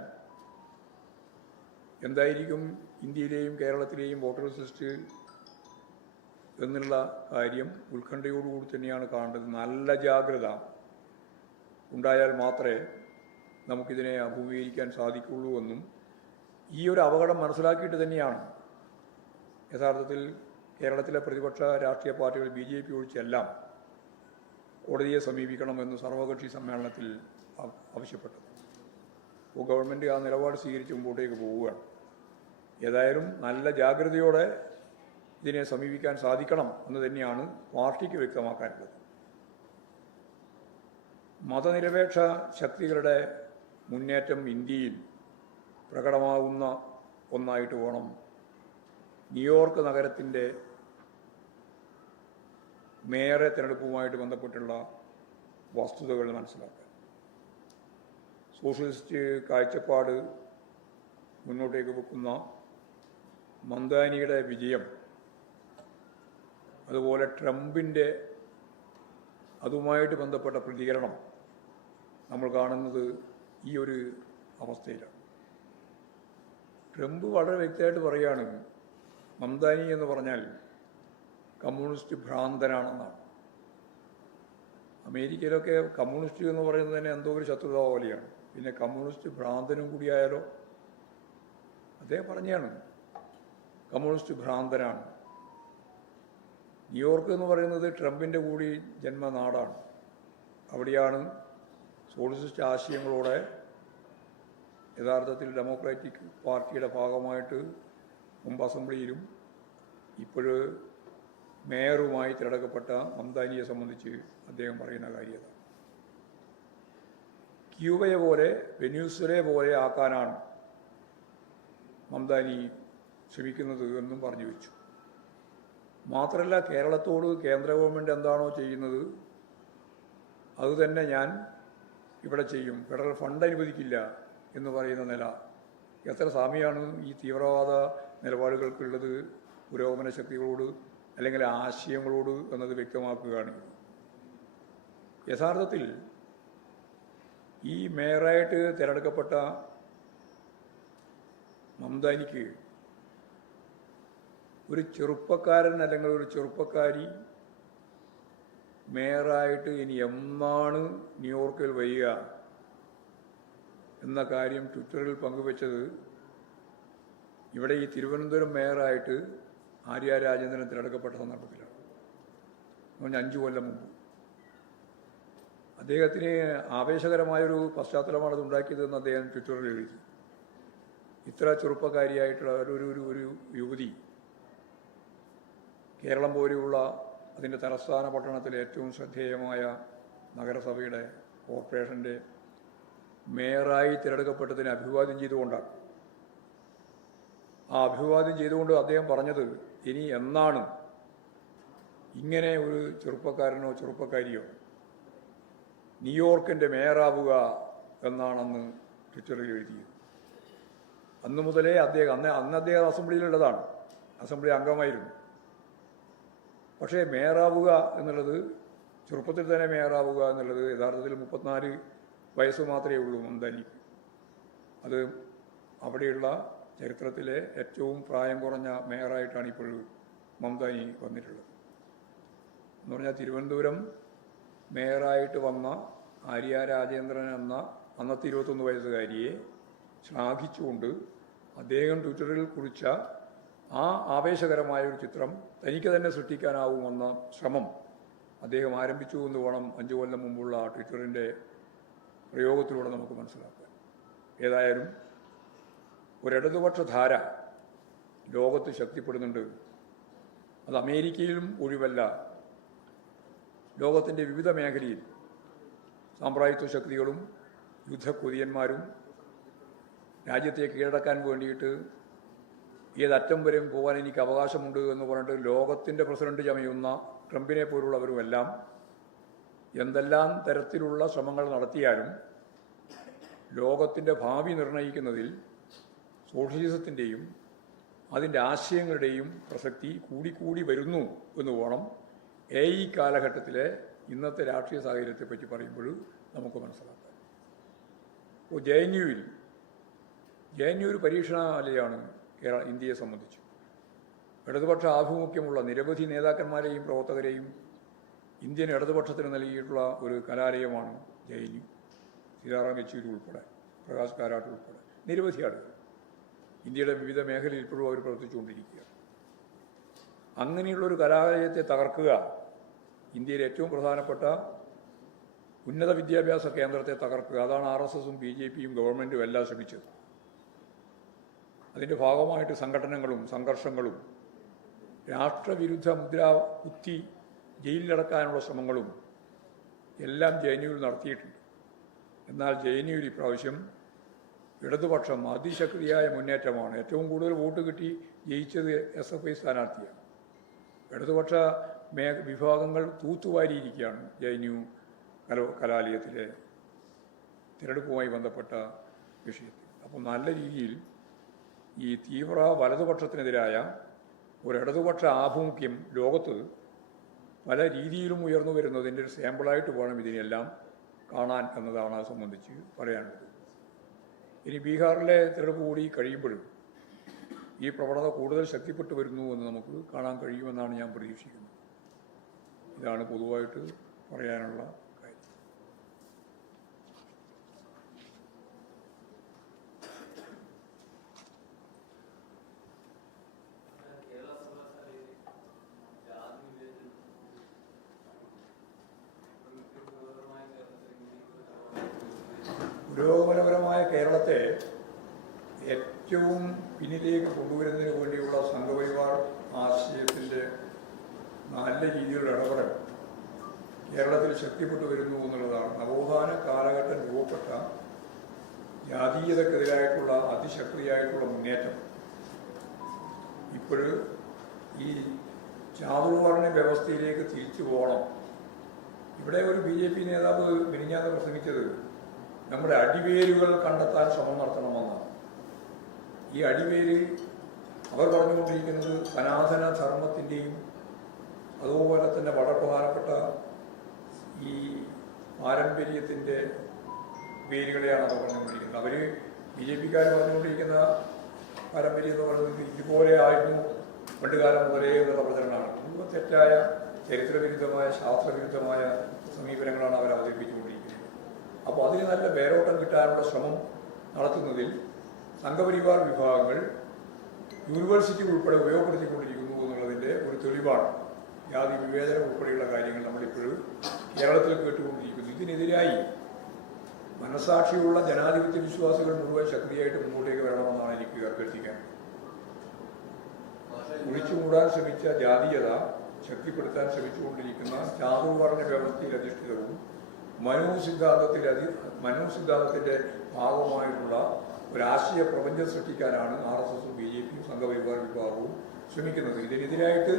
എന്തായിരിക്കും? ഇന്ത്യയിലെയും കേരളത്തിലെയും വോട്ടേഴ്സ് ലിസ്റ്റ് എന്നുള്ള കാര്യം ഉത്കണ്ഠയോടുകൂടി തന്നെയാണ് കാണേണ്ടത്. നല്ല ജാഗ്രത ഉണ്ടായാൽ മാത്രമേ നമുക്കിതിനെ അഭിമുഖീകരിക്കാൻ സാധിക്കുള്ളൂ എന്നും ഈ ഒരു അപകടം മനസ്സിലാക്കിയിട്ട് തന്നെയാണ് യഥാർത്ഥത്തിൽ കേരളത്തിലെ പ്രതിപക്ഷ രാഷ്ട്രീയ പാർട്ടികൾ ബി ജെ പി ഒഴിച്ചെല്ലാം കോടതിയെ സമീപിക്കണമെന്ന് സർവകക്ഷി സമ്മേളനത്തിൽ ആവശ്യപ്പെട്ടു അപ്പോൾ ഗവൺമെന്റ് ആ നിലപാട് സ്വീകരിച്ച് മുമ്പോട്ടേക്ക് പോവുകയാണ്. ഏതായാലും നല്ല ജാഗ്രതയോടെ ഇതിനെ സമീപിക്കാൻ സാധിക്കണം എന്ന് തന്നെയാണ് പാർട്ടിക്ക് വ്യക്തമാക്കാനുള്ളത്. മതനിരപേക്ഷ ശക്തികളുടെ മുന്നേറ്റം ഇന്ത്യയിൽ പ്രകടമാകുന്ന ഒന്നായിട്ട് വേണം. ന്യൂയോർക്ക് നഗരത്തിന്റെ മേയറെ തിരഞ്ഞെടുപ്പുമായിട്ട് ബന്ധപ്പെട്ടുള്ള വസ്തുതകൾ മനസ്സിലാക്കാൻ സോഷ്യലിസ്റ്റ് കാഴ്ചപ്പാട് മുന്നോട്ടേക്ക് വെക്കുന്ന മന്ദാനിയുടെ വിജയം അതുപോലെ ട്രംപിന്റെ അതുമായിട്ട് ബന്ധപ്പെട്ട പ്രതികരണം നമ്മൾ കാണുന്നത് ഈ ഒരു അവസ്ഥയിലാണ്. ട്രംപ് വളരെ വ്യക്തമായിട്ട് പറയുകയാണ് മംദാനി എന്ന് പറഞ്ഞാൽ കമ്മ്യൂണിസ്റ്റ് ഭ്രാന്തനാണെന്നാണ്. അമേരിക്കയിലൊക്കെ കമ്മ്യൂണിസ്റ്റ് എന്ന് പറയുന്നത് തന്നെ എന്തോ ഒരു ശത്രുത പോലെയാണ്. പിന്നെ കമ്മ്യൂണിസ്റ്റ് ഭ്രാന്തനും കൂടിയായാലോ? അദ്ദേഹം പറഞ്ഞാണ് കമ്മ്യൂണിസ്റ്റ് ഭ്രാന്തനാണ്. ന്യൂയോർക്ക് എന്ന് പറയുന്നത് ട്രംപിന്റെ കൂടി ജന്മനാടാണ്. അവിടെയാണ് സോഷ്യലിസ്റ്റ് ആശയങ്ങളോടെ യഥാർത്ഥത്തിൽ ഡെമോക്രാറ്റിക് പാർട്ടിയുടെ ഭാഗമായിട്ട് മുമ്പ് അസംബ്ലിയിലും ഇപ്പോഴ് മേയറുമായി തിരഞ്ഞെടുക്കപ്പെട്ട മംദാനിയെ സംബന്ധിച്ച് അദ്ദേഹം പറയുന്ന കാര്യത. ക്യൂബയെ പോലെ വെന്യൂസുലെ പോലെ ആക്കാനാണ് മംദാനി ശ്രമിക്കുന്നത് എന്നും പറഞ്ഞു വെച്ചു. മാത്രമല്ല കേരളത്തോട് കേന്ദ്ര ഗവൺമെന്റ് എന്താണോ ചെയ്യുന്നത് അതുതന്നെ ഞാൻ ഇവിടെ ചെയ്യും. ഫെഡറൽ ഫണ്ട് അനുവദിക്കില്ല എന്ന് പറയുന്ന നില. എത്ര സാമ്യമാണ് ഈ തീവ്രവാദ നിലപാടുകൾക്കുള്ളത് പുരോഗമന ശക്തികളോട് അല്ലെങ്കിൽ ആശയങ്ങളോട് എന്നത് വ്യക്തമാക്കുകയാണ്. യഥാർത്ഥത്തിൽ ഈ മേയറായിട്ട് തിരഞ്ഞെടുക്കപ്പെട്ട മംദാനിക്ക് ഒരു ചെറുപ്പക്കാരൻ അല്ലെങ്കിൽ ഒരു ചെറുപ്പക്കാരി മേയറായിട്ട് ഇനി എന്നാണ് ന്യൂയോർക്കിൽ വരിക എന്ന കാര്യം ട്വിറ്ററിൽ പങ്കുവച്ചത് ഇവിടെ ഈ തിരുവനന്തപുരം മേയറായിട്ട് ആര്യ രാജേന്ദ്രൻ തിരഞ്ഞെടുക്കപ്പെട്ട സന്ദർഭത്തിലാണ്. അഞ്ചു കൊല്ലം മുമ്പ്. അദ്ദേഹത്തിന് ആവേശകരമായൊരു പശ്ചാത്തലമാണ് അത് ഉണ്ടാക്കിയതെന്ന് അദ്ദേഹം ട്വിറ്ററിൽ എഴുതി. ഇത്ര ചെറുപ്പക്കാരിയായിട്ടുള്ള ഒരു ഒരു യുവതി കേരളം പോലെയുള്ള അതിന്റെ തലസ്ഥാന പട്ടണത്തിലെ ഏറ്റവും ശ്രദ്ധേയമായ നഗരസഭയുടെ കോർപ്പറേഷന്റെ മേയറായി തിരഞ്ഞെടുക്കപ്പെട്ടതിന് അഭിവാദ്യം ചെയ്തുകൊണ്ടാണ്. ആ അഭിവാദ്യം ചെയ്തുകൊണ്ട് അദ്ദേഹം പറഞ്ഞത് ഇനി എന്നാണ്? ഇങ്ങനെ ഒരു ചെറുപ്പക്കാരനോ ചെറുപ്പക്കാരിയോ ന്യൂയോർക്കിന്റെ മേയറാവുക എന്നാണെന്ന് ട്വിറ്ററിൽ എഴുതിയത് അന്ന് മുതലേ അദ്ദേഹം അന്ന് അന്ന് അദ്ദേഹം അസംബ്ലിയിലുള്ളതാണ്. അസംബ്ലി അംഗമായിരുന്നു. പക്ഷേ മേയറാവുക എന്നുള്ളത് ചെറുപ്പത്തിൽ തന്നെ മേയറാവുക എന്നുള്ളത് യഥാർത്ഥത്തിൽ മുപ്പത്തിനാല് വയസ്സ് മാത്രമേ ഉള്ളൂ മന്ദാനിക്ക് അത് അവിടെയുള്ള ചരിത്രത്തിലെ ഏറ്റവും പ്രായം കുറഞ്ഞ മേയറായിട്ടാണ് ഇപ്പോൾ മന്ദനി വന്നിട്ടുള്ളത്. എന്ന് പറഞ്ഞാൽ തിരുവനന്തപുരം മേയറായിട്ട് വന്ന ആര്യ രാജേന്ദ്രൻ എന്ന അന്നത്തെ ഇരുപത്തൊന്ന് വയസ്സുകാരിയെ ശ്ലാഘിച്ചുകൊണ്ട് അദ്ദേഹം ട്വിറ്ററിൽ കുറിച്ച ആ ആവേശകരമായ ഒരു ചിത്രം തനിക്ക് തന്നെ സൃഷ്ടിക്കാനാവുമെന്ന ശ്രമം അദ്ദേഹം ആരംഭിച്ചു എന്ന് വേണം അഞ്ചു കൊല്ലം മുമ്പുള്ള ട്വിറ്ററിന്റെ പ്രയോഗത്തിലൂടെ നമുക്ക് മനസ്സിലാക്കാൻ. ഏതായാലും ഒരിടതുപക്ഷ ധാര ലോകത്ത് ശക്തിപ്പെടുന്നുണ്ട്. അത് അമേരിക്കയിലും ഒഴിവല്ല. ലോകത്തിന്റെ വിവിധ മേഖലയിൽ സാമ്പ്രായത്വ ശക്തികളും യുദ്ധക്കൊതിയന്മാരും രാജ്യത്തെ കീഴടക്കാൻ വേണ്ടിയിട്ട് ഏതറ്റം വരെയും പോകാൻ എനിക്ക് അവകാശമുണ്ട് എന്ന് പറഞ്ഞിട്ട് ലോകത്തിന്റെ പ്രസിഡന്റ് ചമയുന്ന ട്രംപിനെ പോലുള്ളവരുമെല്ലാം എന്തെല്ലാം തരത്തിലുള്ള ശ്രമങ്ങൾ നടത്തിയാലും ലോകത്തിന്റെ ഭാവി നിർണയിക്കുന്നതിൽ സോഷ്യലിസത്തിന്റെയും അതിന്റെ ആശയങ്ങളുടെയും പ്രസക്തി കൂടിക്കൂടി വരുന്നു എന്ന് വേണം എ ഈ കാലഘട്ടത്തിലെ ഇന്നത്തെ രാഷ്ട്രീയ സാഹചര്യത്തെപ്പറ്റി പറയുമ്പോൾ നമുക്ക് മനസ്സിലാക്കാം ഇപ്പോൾ ജെ എൻ യുവിൽ ജെ എൻ യു ഒരു പരീക്ഷണാലയാണ് കേരള ഇന്ത്യയെ സംബന്ധിച്ച്. ഇടതുപക്ഷ ആഭിമുഖ്യമുള്ള നിരവധി നേതാക്കന്മാരെയും പ്രവർത്തകരെയും ഇന്ത്യൻ ഇടതുപക്ഷത്തിന് നൽകിയിട്ടുള്ള ഒരു കലാലയമാണ് J N U Sitaram Yechury ഉൾപ്പെടെ പ്രകാശ് കാരാട്ട് ഉൾപ്പെടെ നിരവധി ആളുകൾ ഇന്ത്യയുടെ വിവിധ മേഖലയിൽ ഇപ്പോഴും അവർ പ്രവർത്തിച്ചുകൊണ്ടിരിക്കുകയാണ്. അങ്ങനെയുള്ളൊരു കലാലയത്തെ തകർക്കുക ഇന്ത്യയിലെ ഏറ്റവും പ്രധാനപ്പെട്ട ഉന്നത വിദ്യാഭ്യാസ കേന്ദ്രത്തെ തകർക്കുക അതാണ് ആർ എസ് എസും ബി ജെ പിയും ഗവൺമെന്റും എല്ലാം ശ്രമിച്ചത്. അതിന്റെ ഭാഗമായിട്ട് സംഘടനകളും സംഘർഷങ്ങളും രാഷ്ട്രവിരുദ്ധ മുദ്ര കുത്തി ജയിലിലടക്കാനുള്ള ശ്രമങ്ങളും എല്ലാം ജെ എൻ നടത്തിയിട്ടുണ്ട്. എന്നാൽ ജെ എൻ യുവിൽ ഇപ്രാവശ്യം ഇടതുപക്ഷം അതിശക്തിയായ മുന്നേറ്റമാണ്. ഏറ്റവും കൂടുതൽ വോട്ട് കിട്ടി ജയിച്ചത് എസ് എഫ് ഐ സ്ഥാനാർത്ഥിയാണ്. ഇടതുപക്ഷ മേ വിഭാഗങ്ങൾ തൂത്തുവാരിയിരിക്കുകയാണ് ജെ എൻ യു കലോ കലാലയത്തിലെ തിരഞ്ഞെടുപ്പുമായി ബന്ധപ്പെട്ട വിഷയത്തിൽ. അപ്പോൾ നല്ല രീതിയിൽ ഈ തീവ്ര വലതുപക്ഷത്തിനെതിരായ ഒരു ഇടതുപക്ഷ ആഭിമുഖ്യം ലോകത്ത് പല രീതിയിലും ഉയർന്നു വരുന്നതിന്റെ ഒരു സാമ്പിളായിട്ട് വേണം ഇതിനെല്ലാം കാണാൻ എന്നതാണ് അത് സംബന്ധിച്ച് പറയാനുള്ളത്. ഇനി ബീഹാറിലെ തെരഞ്ഞെടുപ്പ് കൂടി കഴിയുമ്പോഴും ഈ പ്രവണത കൂടുതൽ ശക്തിപ്പെട്ടു വരുന്നു എന്ന് നമുക്ക് കാണാൻ കഴിയുമെന്നാണ് ഞാൻ പ്രതീക്ഷിക്കുന്നത്. ഇതാണ് പൊതുവായിട്ട് പറയാനുള്ള പുരോഗമനപരമായ കേരളത്തെ ഏറ്റവും പിന്നിലേക്ക് കൊണ്ടുവരുന്നതിന് വേണ്ടിയുള്ള സംഘപരിവാർ ആശയത്തിന്റെ നല്ല രീതിയിലുള്ള ഇടപെടൽ കേരളത്തിൽ ശക്തിപ്പെട്ടു വരുന്നു എന്നുള്ളതാണ്. നവോത്ഥാന കാലഘട്ടം രൂപപ്പെട്ട ജാതീയതക്കെതിരായിട്ടുള്ള അതിശക്തിയായിട്ടുള്ള മുന്നേറ്റം. ഇപ്പോൾ ഈ ചാതുർവർണ വ്യവസ്ഥയിലേക്ക് തിരിച്ചു പോകണം. ഇവിടെ ഒരു ബി ജെ പി നേതാവ് മിനിഞ്ഞാന്ന് പ്രസംഗിച്ചത് നമ്മുടെ അടിവേരുകൾ കണ്ടെത്താൻ ശ്രമം നടത്തണമെന്നാണ്. ഈ അടിവേര് അവർ പറഞ്ഞുകൊണ്ടിരിക്കുന്നത് സനാതന ധർമ്മത്തിന്റെയും അതുപോലെ തന്നെ വളരെ പ്രധാനപ്പെട്ട ഈ പാരമ്പര്യത്തിന്റെ പേരുകളെയാണ് അവർ പറഞ്ഞുകൊണ്ടിരിക്കുന്നത്. അവർ ബി ജെ പിക്കാർ പറഞ്ഞുകൊണ്ടിരിക്കുന്ന പാരമ്പര്യം എന്ന് പറയുന്നത് ഇതുപോലെ ആയിരുന്നു പണ്ടുകാലം മുതലേ എന്നുള്ള പ്രചരണമാണ്. തെറ്റായ ചരിത്രവിരുദ്ധമായ ശാസ്ത്രവിരുദ്ധമായ സമീപനങ്ങളാണ് അവർ അവതരിപ്പിച്ചുകൊണ്ടിരിക്കുന്നത്. അപ്പോൾ അതിന് നല്ല വേരോട്ടം കിട്ടാനുള്ള ശ്രമം നടത്തുന്നതിൽ സംഘപരിവാർ വിഭാഗങ്ങൾ യൂണിവേഴ്സിറ്റി ഉൾപ്പെടെ ഉപയോഗപ്പെടുത്തിക്കൊണ്ടിരിക്കുന്നു എന്നുള്ളതിന്റെ ഒരു തെളിവാണ്. ജാതി വിവേചനം ഉൾപ്പെടെയുള്ള കാര്യങ്ങൾ നമ്മളിപ്പോഴും കേരളത്തിൽ കേട്ടുകൊണ്ടിരിക്കുന്നു. ഇതിനെതിരായി മനസാക്ഷിയുള്ള ജനാധിപത്യ വിശ്വാസികൾ മുഴുവൻ ശക്തിയായിട്ട് മുന്നോട്ടേക്ക് വരണമെന്നാണ് എനിക്ക് അഭ്യർത്ഥിക്കാൻ. ഒഴിച്ചുകൂടാൻ ശ്രമിച്ച ജാതീയത ശക്തിപ്പെടുത്താൻ ശ്രമിച്ചുകൊണ്ടിരിക്കുന്ന ചാതുർവർണ വ്യവസ്ഥയിൽ അധിഷ്ഠിതവും മനോസിദ്ധാന്തത്തിൽ അതി മനോസിദ്ധാന്തത്തിന്റെ ഭാഗമായിട്ടുള്ള ഒരു ആശയ പ്രപഞ്ചം സൃഷ്ടിക്കാനാണ് ആർ എസ് എസും ബി ജെ പിയും സംഘപരിവാർ വിഭാഗവും ശ്രമിക്കുന്നത്. ഇതിനെതിരായിട്ട്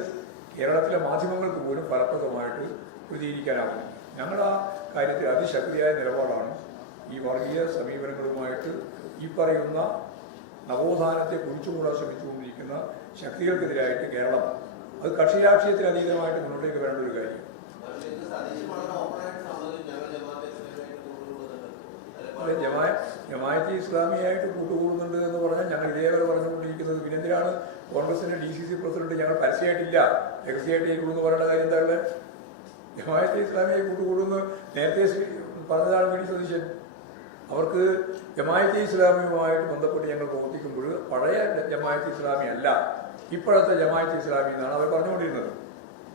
കേരളത്തിലെ മാധ്യമങ്ങൾക്ക് പോലും ഫലപ്രദമായിട്ട് പ്രതികരിക്കാനാവില്ല. ഞങ്ങൾ ആ കാര്യത്തിൽ അതിശക്തിയായ നിലപാടാണ് ഈ വർഗീയ സമീപനങ്ങളുമായിട്ട് ഈ പറയുന്ന നവോത്ഥാനത്തെ കുഴിച്ചുകൂടാൻ ശ്രമിച്ചുകൊണ്ടിരിക്കുന്ന ശക്തികൾക്കെതിരായിട്ട് കേരളം അത് കക്ഷിരാഷ്ട്രീയത്തിന് അതീതമായിട്ട് മുന്നോട്ടേക്ക് വരേണ്ട ഒരു കാര്യം പക്ഷേ ഇത് സതീശ് വളരെ ഓപ്പണായിട്ട് സമ്മതിച്ചു ഞങ്ങൾ ജമാഅത്തെ ഇസ്ലാമിയായിട്ട് കൂട്ടുകൂടുന്നുണ്ട് അല്ലെ ജമാഅത്ത് ഇസ്ലാമിയായിട്ട് കൂട്ടുകൂടുന്നുണ്ട് എന്ന് പറഞ്ഞാൽ ഞങ്ങൾ ഇതേവരെ പറഞ്ഞുകൊണ്ടിരിക്കുന്നത്. പിന്നെ എന്തിനാണ് കോൺഗ്രസിന്റെ ഡി സി സി പ്രസിഡന്റ് ഞങ്ങൾ പരസ്യമായിട്ടില്ല? രഹസ്യമായിട്ട് ചെയ്യുമെന്ന് പറയേണ്ട കാര്യം എന്താ ജമാഅത്ത് ഇസ്ലാമിയായി ഇസ്ലാമിയെ കൂട്ടുകൂടുന്നു. നേരത്തെ പറഞ്ഞതാണ് വി സതീശൻ. അവർക്ക് ജമാഅത്ത് ഇസ്ലാമിയുമായിട്ട് ബന്ധപ്പെട്ട് ഞങ്ങൾ പ്രവർത്തിക്കുമ്പോൾ പഴയ ജമാഅത്ത് ഇസ്ലാമി അല്ല. ഇപ്പോഴത്തെ ജമാഅത്ത് ഇസ്ലാമി എന്നാണ് അവർ പറഞ്ഞുകൊണ്ടിരുന്നത്.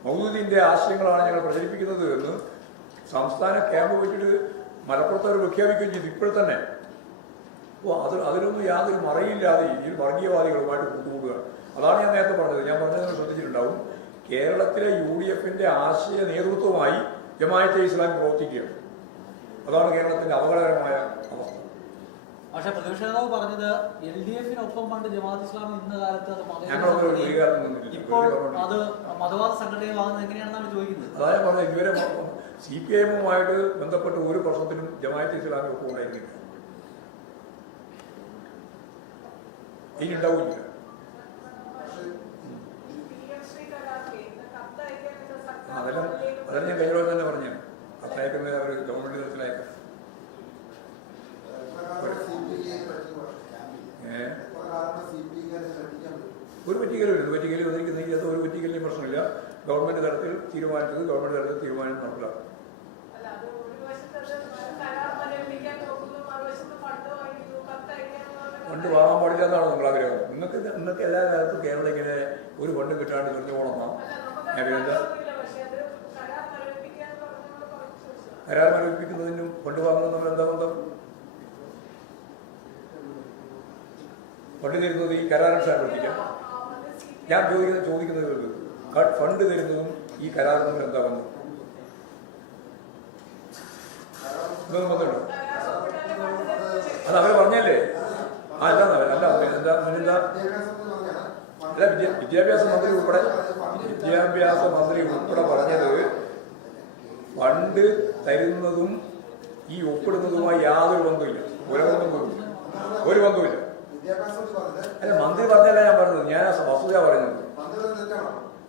മൗദൂദിന്റെ ആശയങ്ങളാണ് ഞങ്ങൾ പ്രചരിപ്പിക്കുന്നത് എന്ന് സംസ്ഥാന ക്യാമ്പ് വെച്ചിട്ട് മലപ്പുറത്ത് അവർ പ്രഖ്യാപിക്കുകയും ചെയ്തു. ഇപ്പോൾ തന്നെ. അപ്പോൾ അത് അതിനൊന്നും യാതൊരു മറയില്ലാതെ ഈ വർഗീയവാദികളുമായിട്ട് കൂട്ടുകൂടുക അതാണ് ഞാൻ നേരത്തെ പറഞ്ഞത്. ഞാൻ പറഞ്ഞത് നിങ്ങൾ ശ്രദ്ധിച്ചിട്ടുണ്ടാവും. കേരളത്തിലെ യു ഡി എഫിന്റെ ആശയ നേതൃത്വമായി ജമാഅത്തെ ഇസ്ലാം പ്രവർത്തിക്കുകയാണ്. അതാണ് കേരളത്തിന്റെ അപകടകരമായ അവസ്ഥ. പക്ഷെ പ്രതിപക്ഷ നേതാവ് പറഞ്ഞത് എൽ ഡി എഫിനൊപ്പം പണ്ട് ജമാഅത്ത് ഇസ്ലാം ഇന്ന കാലത്ത് അത് ഇപ്പോൾ അത് മതവാദ സംഘടനയാകുന്നത് എങ്ങനെയാണെന്നാണ് ചോദിക്കുന്നത്? അതായത് ഇതുവരെ സി പി ഐ എമ്മുമായിട്ട് ബന്ധപ്പെട്ട് ഒരു പ്രശ്നത്തിനും ജമാഅത്ത് ഇസ്ലാമി ഒപ്പം ഇനി ഉണ്ടാവില്ല. അതെല്ലാം അതെല്ലാം ഞാൻ കഴിഞ്ഞ പ്രാവശ്യം തന്നെ പറഞ്ഞു കത്തയക്കുന്നത് അവർ ഗവൺമെന്റ് തലത്തിലയക്കാം ഏഹ് ഒരു പറ്റിക്കലും ഇല്ല പറ്റിക്കൽ വന്നിരിക്കുന്ന അത് ഒരു പറ്റിക്കലിനും ഗവൺമെന്റ് തലത്തിൽ തീരുമാനിച്ചത് ഗവൺമെന്റ് തലത്തിൽ തീരുമാനം നടപ്പിലാക്കും. ഫണ്ട് വാങ്ങാൻ പാടില്ല എന്നാണ് നിങ്ങൾ ആഗ്രഹം. നിങ്ങൾക്ക് നിങ്ങൾക്ക് എല്ലാ കാലത്തും കേരളം ഇങ്ങനെ ഒരു ഫണ്ട് കിട്ടാണ്ട് ഞാൻ എന്താ കരാർ മരവിപ്പിക്കുന്നതിനും ഫണ്ട് വാങ്ങുന്നതും തമ്മിൽ എന്താ ബന്ധം? ഫണ്ട് തരുന്നത് ഈ കരാർ അടിസ്ഥാനപ്പെടുത്തിക്കാം ഞാൻ ചോദിക്കുന്നത് ചോദിക്കുന്നത് കേൾക്ക്. ഫണ്ട് തരുന്നതും ഈ കരാർ തമ്മിൽ എന്താ ബന്ധമുണ്ടോ അത് അവർ പറഞ്ഞല്ലേ? അല്ല അല്ല അല്ല വിദ്യ വിദ്യാഭ്യാസ മന്ത്രി ഉൾപ്പെടെ വിദ്യാഭ്യാസ മന്ത്രി ഉൾപ്പെടെ പറഞ്ഞത് ഫണ്ട് തരുന്നതും ഈ ഒപ്പിടുന്നതുമായി യാതൊരു ബന്ധമില്ല ഒരു ബന്ധവുമില്ല ഒരു ബന്ധവുമില്ല. അല്ല മന്ത്രി പറഞ്ഞല്ല ഞാൻ പറഞ്ഞത്. ഞാൻ വസ്തുത പറഞ്ഞത്.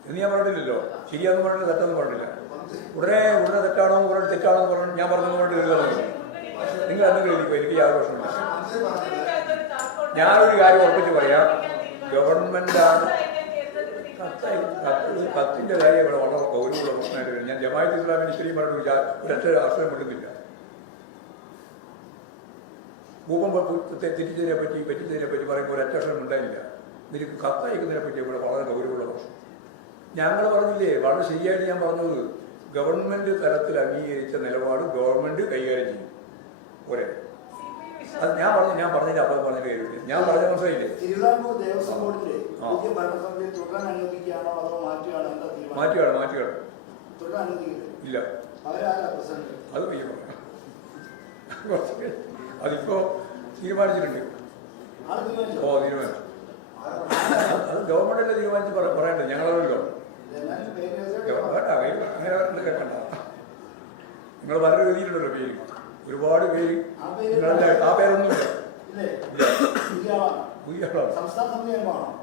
എന്ന് ഞാൻ പറഞ്ഞിട്ടില്ലല്ലോ. ശരിയാന്ന് പറഞ്ഞിട്ട് തെറ്റെന്ന് പറഞ്ഞില്ല ഉടനെ ഉടനെ തെറ്റാണോ ഉടനെ തെറ്റാണോ എന്ന് പറഞ്ഞു ഞാൻ പറഞ്ഞു പറഞ്ഞിട്ടില്ല നിങ്ങൾ അന്ന് എഴുതിക്കോ എനിക്ക് യാതൊരു പ്രശ്നമില്ല ഞാനൊരു കാര്യം ഉറപ്പിച്ച് പറയാം. ഗവൺമെന്റാണ് കത്ത് കത്ത് കത്തിന്റെ കാര്യം ഇവിടെ വളരെ ഗൗരവമുള്ള പ്രശ്നമായിട്ട്. ഞാൻ ജമാഅത്ത് ഇസ്ലാമിന് ഇത്രയും പറഞ്ഞു ഒരൊറ്റ അവസരം കിട്ടുന്നില്ല ഭൂകമ്പത്തെ തെറ്റിച്ചതിനെ പറ്റി പറ്റിച്ചതിനെ പറ്റി പറയുമ്പോൾ ഒരൊറ്റ അക്ഷരം ഉണ്ടായില്ല. നിനക്ക് കത്തയക്കുന്നതിനെ പറ്റി ഇവിടെ വളരെ ഗൗരവമുള്ള പ്രശ്നം. ഞങ്ങൾ പറഞ്ഞില്ലേ വളരെ ശരിയായിട്ട് ഞാൻ പറഞ്ഞത്. ഗവൺമെന്റ് തലത്തിൽ അംഗീകരിച്ച നിലപാട് ഗവൺമെന്റ് കൈകാര്യം ചെയ്യും. ഒരെ അത് ഞാൻ പറഞ്ഞു ഞാൻ പറഞ്ഞില്ല അപ്പം പറഞ്ഞ കാര്യമില്ല. ഞാൻ പറഞ്ഞ മനസ്സിലായില്ലേ? തിരുവിതാംകൂർ ദേവസ്വം ബോർഡിന്റെ ആ. പുതിയ ഭരണസമിതിയെ തുടരാൻ അനുവദിക്കുകയാണോ അതോ മാറ്റുകയാണോ എന്താ മാറ്റുകയാണ് മാറ്റുകയാണ്. തുടരാൻ അനുവദിക്കില്ലേ? ഇല്ല. അവരാരാ പ്രസിഡന്റ്? അത്. അതിപ്പോ തീരുമാനിച്ചിട്ടുണ്ട്. ഓ തീരുമാനിച്ചു. അത് ഗവൺമെന്റ് തീരുമാനിച്ച് പറ- പറയണ്ടേ ഞങ്ങളല്ലോ പുതിയ നിങ്ങൾ വളരെ സമിതി പേര്. ഒരുപാട് പേര് ആ അംഗമാണോ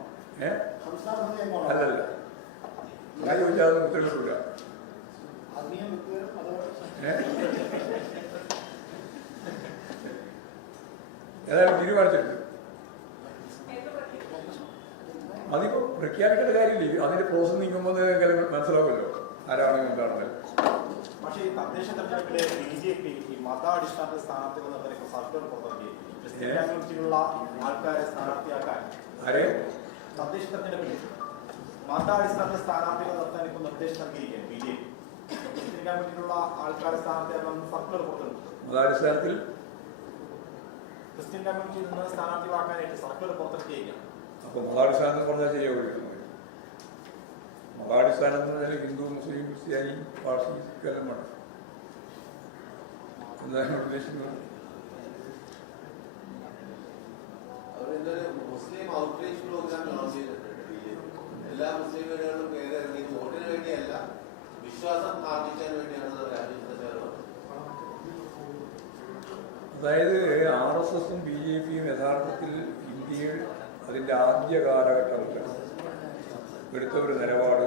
അല്ലല്ല. ഞാൻ ചോദിച്ചാൽ ഏ? ഏതായാലും തീരുമാനിച്ചിട്ടുണ്ട്. അതിപ്പോ പ്രഖ്യാപിക്കേണ്ട കാര്യമില്ല. അതിന്റെ പ്രോസസ് നീക്കുമ്പോൾ നിങ്ങൾക്ക് മനസ്സിലാവുമല്ലോ. ആരാണെങ്കിലും എന്താണെന്ന്. പക്ഷേ ഈ തദ്ദേശ തെരഞ്ഞെടുപ്പിലെ ബി ജെ പി ഈ മതാടിസ്ഥാനത്തിൽ സ്ഥാനാർത്ഥികൾ നിർണയിക്കുന്ന പുറത്തിറക്കി. ക്രിസ്ത്യൻ കമ്മ്യൂണിറ്റിയിലുള്ള ആൾക്കാരെ സ്ഥാനാർത്ഥിയാക്കാൻ. തദ്ദേശ തെരഞ്ഞെടുപ്പിൽ മതാടിസ്ഥാനത്തിൽ സ്ഥാനാർത്ഥികൾ നിർത്താൻ ഇപ്പോൾ നിർദ്ദേശം നൽകിയിരിക്കുകയാണ് ബി ജെ പി. ക്രിസ്ത്യൻ കമ്മ്യൂണിറ്റിയിലുള്ള ആൾക്കാരെ സ്ഥാനാർത്ഥിയാക്കാൻ സർക്കാർ പുറത്തിറക്കി. മതാടിസ്ഥാനത്തിൽ? ക്രിസ്ത്യൻ കമ്മ്യൂണിറ്റിയിൽ നിന്ന് സ്ഥാനാർത്ഥികളാക്കാനായിട്ട് സർക്കാർ പുറത്തിറക്കിയിരിക്കുകയാണ്. അപ്പൊ മതാടിസ്ഥാനം പറഞ്ഞാൽ ശരിയാവില്ല മതാടിസ്ഥാനം എന്ന് പറഞ്ഞാൽ ഹിന്ദു മുസ്ലിം ക്രിസ്ത്യാനി പാർസി കലമാണ് എന്താണ് ഉദ്ദേശിക്കുന്നത്? അവരെന്തൊരു മുസ്ലിം ഔട്ട്റീച്ച് പ്രോഗ്രാം ലോഞ്ച് ചെയ്തിട്ടുണ്ട് BJP. എല്ലാ മുസ്ലിം വീടുകളിലും കയറി ഇറങ്ങി വോട്ടിന് വേണ്ടിയല്ല വിശ്വാസം ആർജിക്കാൻ വേണ്ടിയാണ് അതായത് ആർ എസ് എസും ബി ജെ പിയും യഥാർത്ഥത്തിൽ ഇന്ത്യയിൽ അതിന്റെ ആദ്യ കാലഘട്ടത്തിൽ എടുത്ത ഒരു നിലപാട്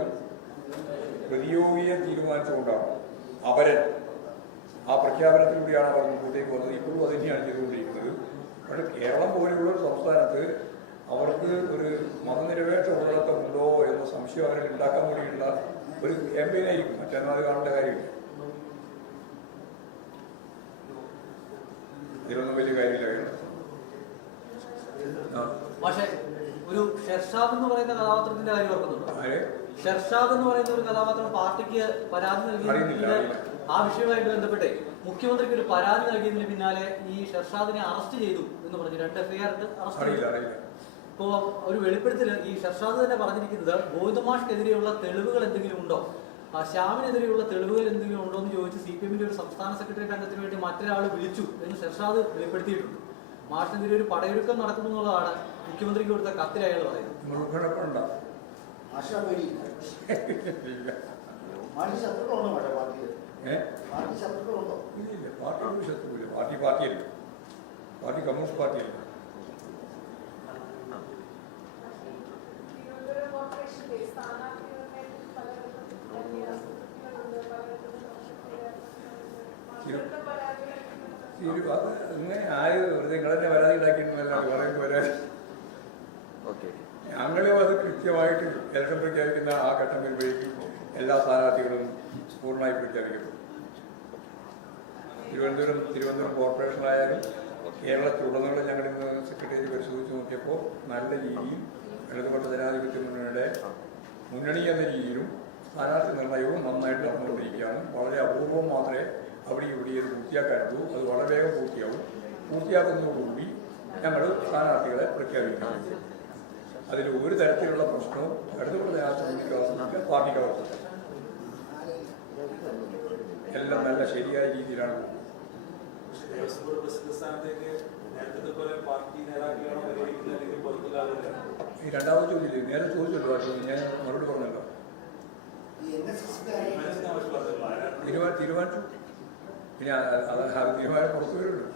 പ്രതിയോഗിയെ തീരുമാനിച്ചുകൊണ്ടാണ്. അപരൻ. ആ പ്രഖ്യാപനത്തിലൂടെയാണ് അവർ മുമ്പോട്ടേക്ക് വന്നത്. ഇപ്പോഴും അത് തന്നെയാണ് ചെയ്തുകൊണ്ടിരിക്കുന്നത്. പക്ഷേ കേരളം പോലെയുള്ള ഒരു സംസ്ഥാനത്ത് അവർക്ക് ഒരു മതനിരപേക്ഷ ഉള്ളടക്കമുണ്ടോ എന്ന സംശയം അവരിൽ ഉണ്ടാക്കാൻ വേണ്ടിയുള്ള ഒരു ക്യാമ്പയിനായിരിക്കും. മറ്റൊന്നും അത് കാണേണ്ട കാര്യമില്ല. ഇതിലൊന്നും വലിയ കാര്യമില്ല കേട്ടോ ആ പക്ഷേ ഒരു ഷെർഷാദ് എന്ന് പറയുന്ന കഥാപാത്രത്തിന്റെ കാര്യം ഓർക്കുന്നുണ്ടോ? ഷെർഷാദ് എന്ന് പറയുന്ന ഒരു കഥാപാത്രം പാർട്ടിക്ക് പരാതി നൽകിയതിന് ആ വിഷയവുമായിട്ട് ബന്ധപ്പെട്ട് മുഖ്യമന്ത്രിക്ക് ഒരു പരാതി നൽകിയതിന് പിന്നാലെ ഈ ഷെർഷാദിനെ അറസ്റ്റ് ചെയ്തു എന്ന് പറഞ്ഞു രണ്ട് എഫ്ഐആർ അറസ്റ്റ് ചെയ്തു. അപ്പോ ഒരു വെളിപ്പെടുത്തൽ ഈ ഷർഷാദ് തന്നെ പറഞ്ഞിരിക്കുന്നത് ഗോവിന്ദമാഷ്ക്കെതിരെയുള്ള തെളിവുകൾ എന്തെങ്കിലും ഉണ്ടോ? ആ ശ്യാമിനെതിരെയുള്ള തെളിവുകൾ എന്തെങ്കിലും ഉണ്ടോ എന്ന് ചോദിച്ച് സി പി എമ്മിന്റെ ഒരു സംസ്ഥാന സെക്രട്ടറി അംഗത്തിന് വേണ്ടി മറ്റൊരാൾ വിളിച്ചു എന്ന് ഷർഷാദ് വെളിപ്പെടുത്തിയിട്ടുണ്ട്. മാഷിനെതിരെ ഒരു പടയൊരുക്കം നടക്കുന്നുള്ളതാണ് മുഖ്യമന്ത്രിക്ക് കൊടുത്ത കത്തിൽ അയാൾ പറയുന്നത് നിങ്ങൾ ഉൾപ്പെടപ്പെടണ്ട ആശാ പേടിയില്ല പാർട്ടി ഒരു ശത്രുവില്ല പാർട്ടി പാർട്ടിയല്ല പാർട്ടി കമ്മ്യൂണിസ്റ്റ് പാർട്ടിയല്ല ഇങ്ങനെ ആര് വെറുതെ നിങ്ങളെന്നെ പരാതി ഉണ്ടാക്കിയിട്ടുണ്ടല്ലോ പറയുമ്പോൾ പരാതി ഞങ്ങളും അത് കൃത്യമായിട്ട് ഇലക്ഷൻ പ്രഖ്യാപിക്കുന്ന ആ ഘട്ടം വരുമ്പോഴേക്കും എല്ലാ സ്ഥാനാർത്ഥികളും പൂർണമായി പ്രഖ്യാപിക്കപ്പെടും. തിരുവനന്തപുരം തിരുവനന്തപുരം കോർപ്പറേഷനായാലും കേരളത്തിലുടനീളം ഞങ്ങൾ ഇന്ന് സെക്രട്ടേറിയറ്റ് പരിശോധിച്ച് നോക്കിയപ്പോൾ നല്ല രീതിയിൽ ഇടതുപക്ഷ ജനാധിപത്യ മുന്നണിയുടെ മുന്നണി എന്ന രീതിയിലും സ്ഥാനാർത്ഥി നിർണയവും നന്നായിട്ട് നടന്നുകൊണ്ടിരിക്കുകയാണ്. വളരെ അപൂർവം മാത്രമേ അവിടെ ഇവിടെ ഇത് പൂർത്തിയാക്കാനുള്ളൂ. അത് വളരെ വേഗം പൂർത്തിയാവും. പൂർത്തിയാക്കുന്നതോടുകൂടി ഞങ്ങൾ സ്ഥാനാർത്ഥികളെ പ്രഖ്യാപിക്കും അതിൽ ഒരു തരത്തിലുള്ള പ്രശ്നവും ഇടതുപക്ഷ മുന്നണിക്ക് പാർട്ടിക്ക് അവർക്കില്ല എല്ലാം നല്ല ശരിയായ രീതിയിലാണ് ഈ രണ്ടാമത് ചോദ്യം നേരെ ചോദിച്ചല്ലോ ഞാൻ മറുപടി പറഞ്ഞല്ലോ തീരുമാനിച്ചു പിന്നെ അത് തീരുമാനം പുറത്തു വരുള്ളൂ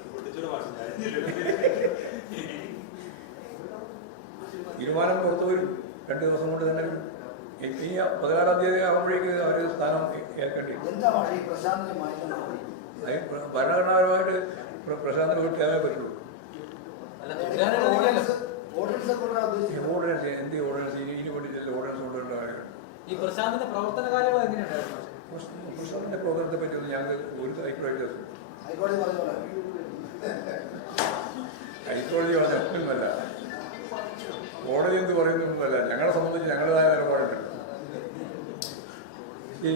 തീരുമാനം പുറത്തു വരും. രണ്ട് ദിവസം കൊണ്ട് തന്നെ വരും. ഇനി പതിനാറാം തീയതി ആകുമ്പോഴേക്ക് അവർ സ്ഥാനം ഏൽക്കേണ്ടി ഈ ഭരണഘടനാപരമായിട്ട് പ്രശാന്തി പ്രശാന്തിന് വിട്ടേ പറ്റുള്ളൂ. ഓർഡിനൻസ് ഈ എന്ത് ഓർഡിനൻസ് ഇനി ഇനി വേണ്ടിയിട്ടല്ല ഓർഡിനൻസ് കൊണ്ടുവരേണ്ട കാര്യമാണ് ഈ പ്രശാന്തിന്റെ പ്രവർത്തന കാര്യങ്ങൾ എങ്ങനെയുണ്ടായിരുന്നു പ്രശാന്തിന്റെ പ്രവർത്തനത്തെ പറ്റി ഒന്നും ഞങ്ങൾക്ക് ഒരു അഭിപ്രായം ഹൈക്കോടതി പറഞ്ഞോളാം. ഹൈക്കോടതി പറഞ്ഞൊന്നുമല്ല കോടതി എന്ത് പറയുന്നൊന്നുമല്ല ഞങ്ങളെ സംബന്ധിച്ച് ഞങ്ങളുടേതായ നിലപാടുണ്ട്. ശരി.